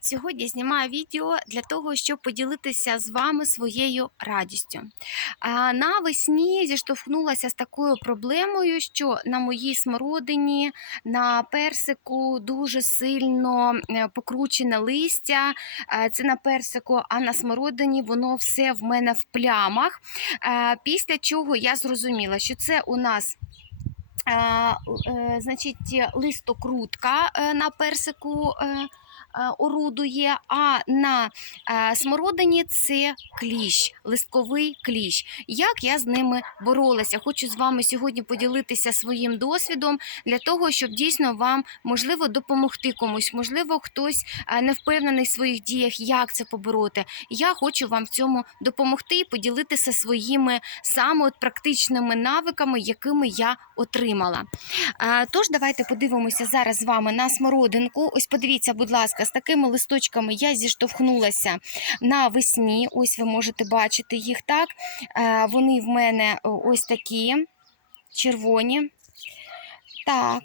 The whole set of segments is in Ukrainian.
Сьогодні знімаю відео для того, щоб поділитися з вами своєю радістю. Навесні зіштовхнулася з такою проблемою, що на моїй смородині, на персику дуже сильно е, покручене листя. Е, Це на персику, а на смородині воно все в мене в плямах. Е, Після чого я зрозуміла, що це у нас. Значить, листокрутка на персику орудує, а на е, смородині це кліщ, листковий кліщ. Як я з ними боролася? Хочу з вами сьогодні поділитися своїм досвідом для того, щоб дійсно вам можливо допомогти комусь, можливо, хтось е, не впевнений в своїх діях, як це побороти. Я хочу вам в цьому допомогти і поділитися своїми саме от практичними навиками, якими я отримала. Тож, давайте подивимося зараз з вами на смородинку. Ось подивіться, будь ласка, з такими листочками я зіштовхнулася навесні. Ось ви можете бачити їх так. Е, Вони в мене ось такі червоні. Так.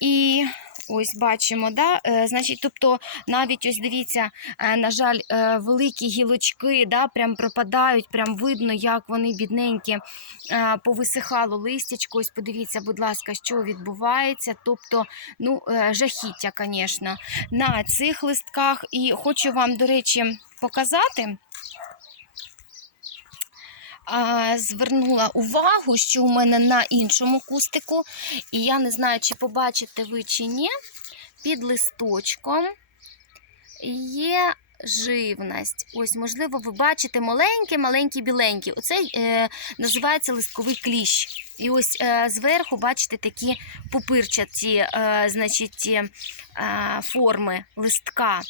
І ось бачимо, да? е, значить, тобто навіть ось дивіться, е, на жаль, е, великі гілочки да, прям пропадають, прям видно, як вони бідненькі повисихало листячко. Ось подивіться, будь ласка, що відбувається. Тобто, ну, жахіття, звісно, на цих листках. І хочу вам, до речі, показати. Звернула увагу, що у мене на іншому кустику, і я не знаю, чи побачите ви чи ні, під листочком є живність. Ось, можливо, ви бачите маленький, біленький. Оцей е, називається листковий кліщ. І ось е, зверху бачите такі пупирчаті е, значить, е, форми листка.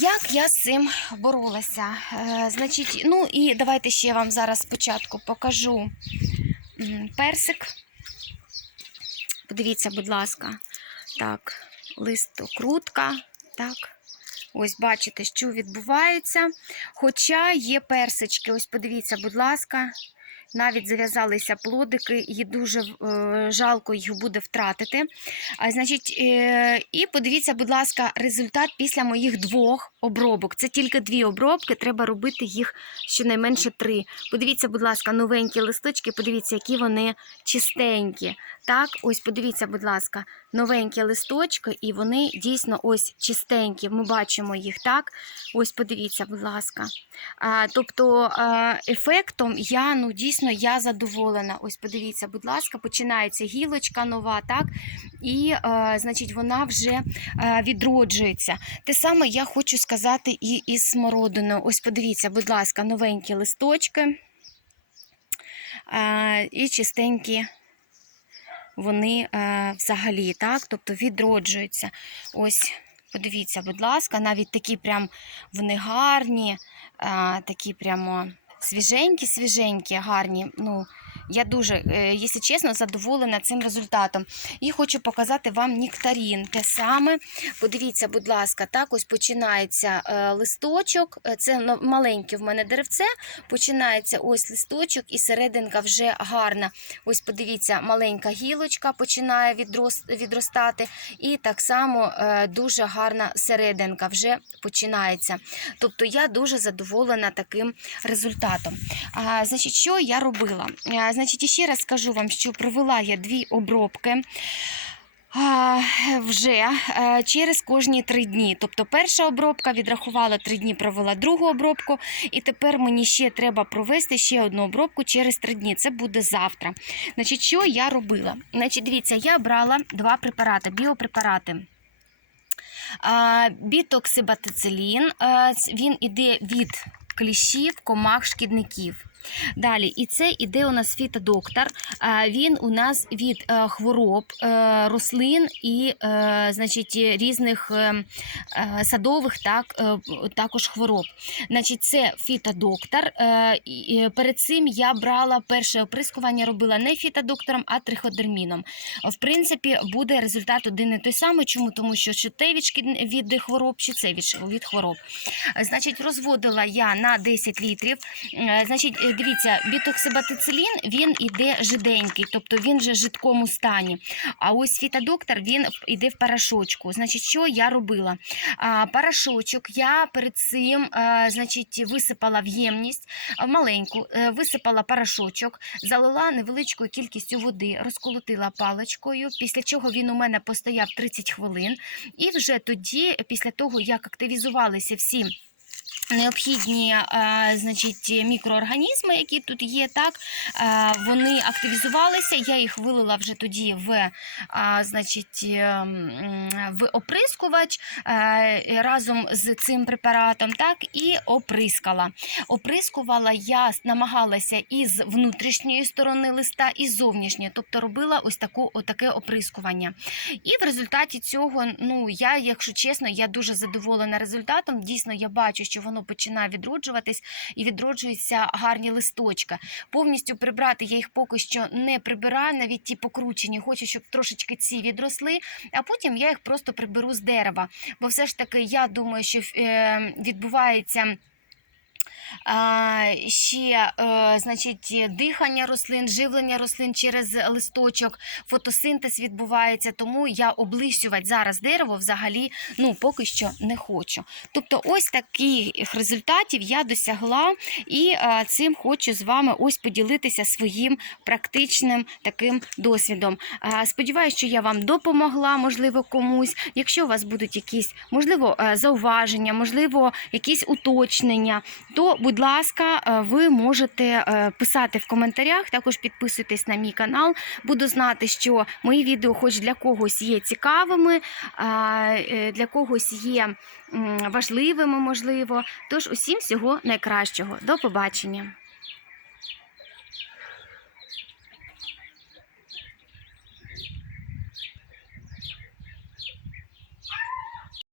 Як я з цим боролася? Е, значить, ну і давайте ще я вам зараз спочатку покажу персик. Подивіться, будь ласка, так, листокрутка, так. Ось бачите, що відбувається. Хоча є персички, ось подивіться, будь ласка, навіть зав'язалися плодики, і дуже е, жалко їх буде втратити. А, значить, е, і подивіться, будь ласка, результат після моїх двох обробок. Це тільки дві обробки, треба робити їх щонайменше три. Подивіться, будь ласка, новенькі листочки, подивіться, які вони чистенькі. Так, ось подивіться, будь ласка, новенькі листочки, і вони дійсно ось чистенькі. Ми бачимо їх так. Ось подивіться, будь ласка. А, тобто ефектом я ну дійсно я задоволена. Ось подивіться, будь ласка, починається гілочка нова, так, і а, значить вона вже а, відроджується. Те саме я хочу сказати і із смородиною. Ось подивіться, будь ласка, новенькі листочки а, і чистенькі. Вони е, взагалі, так, тобто відроджуються. Ось, подивіться, будь ласка, навіть такі прям вони гарні, е, такі прямо свіженькі-свіженькі, гарні. Ну, я дуже, е, якщо чесно, задоволена цим результатом. І хочу показати вам нектарін. Те саме. Подивіться, будь ласка, так ось починається е, листочок. Е, Це маленьке в мене деревце. Починається ось листочок, і серединка вже гарна. Ось подивіться, маленька гілочка починає відростати. І так само дуже гарна серединка вже починається. Тобто я дуже задоволена таким результатом. Значить, що я робила? Значить, ще раз скажу вам, що провела я дві обробки. Вже через кожні три дні. Тобто перша обробка відрахувала три дні, провела другу обробку, і тепер мені ще треба провести ще одну обробку через три дні. Це буде завтра. Значить, що я робила? Значить, дивіться, я брала два препарати, біопрепарати. Бітоксибатицилін, він іде від кліщів, комах, шкідників. Далі, і це іде у нас фітодоктор. Він у нас від е, хвороб е, рослин і е, значить, різних садових так, також хвороб. Значить, це фітодоктор. Перед цим я брала перше оприскування, робила не фітодоктором, а триходерміном. В принципі, буде результат один і той самий. Чому? Тому що що те від, хвороб, чи це від, хвороб. Значить, розводила я на 10 літрів. Значить, дивіться, бітоксибатицилін він іде жиденький, тобто він вже в жидкому стані. А ось фітодоктор він іде в порошочку. Значить, що я робила? А, порошочок я перед цим а, значить, висипала в ємність а, маленьку, е, висипала порошочок, залила невеличкою кількістю води, розколотила паличкою, після чого він у мене постояв 30 хвилин. І вже тоді, після того, як активізувалися всі необхідні е, значить, мікроорганізми, які тут є, так, е, вони активізувалися, я їх вилила вже тоді в, е, значить, е, в оприскувач разом з цим препаратом, так, і оприскала. Оприскувала я намагалася із внутрішньої сторони листа, і зовнішньої, тобто робила ось таку, отаке оприскування. І в результаті цього, ну я, якщо чесно, я дуже задоволена результатом. Дійсно, я бачу, що воно починає відроджуватись і відроджуються гарні листочки. Повністю прибрати я їх поки що не прибираю, навіть ті покручені. Хочу, щоб трошечки ці відросли, а потім я їх просто приберу з дерева. Бо все ж таки, я думаю, що е, відбувається. Ще е, значить, дихання рослин, живлення рослин через листочок, фотосинтез відбувається, тому я облищувати зараз дерево взагалі ну, поки що не хочу. Тобто, ось таких результатів я досягла, і е, цим хочу з вами ось поділитися своїм практичним таким досвідом. Е, Сподіваюся, що я вам допомогла, можливо, комусь. Якщо у вас будуть якісь, можливо, зауваження, можливо, якісь уточнення, то, будь ласка, е, ви можете е, писати в коментарях. Також підписуйтесь на мій канал. Буду знати, що мої відео, хоч для когось є цікавими, е, для когось є важливими, можливо. Тож усім всього найкращого. До побачення.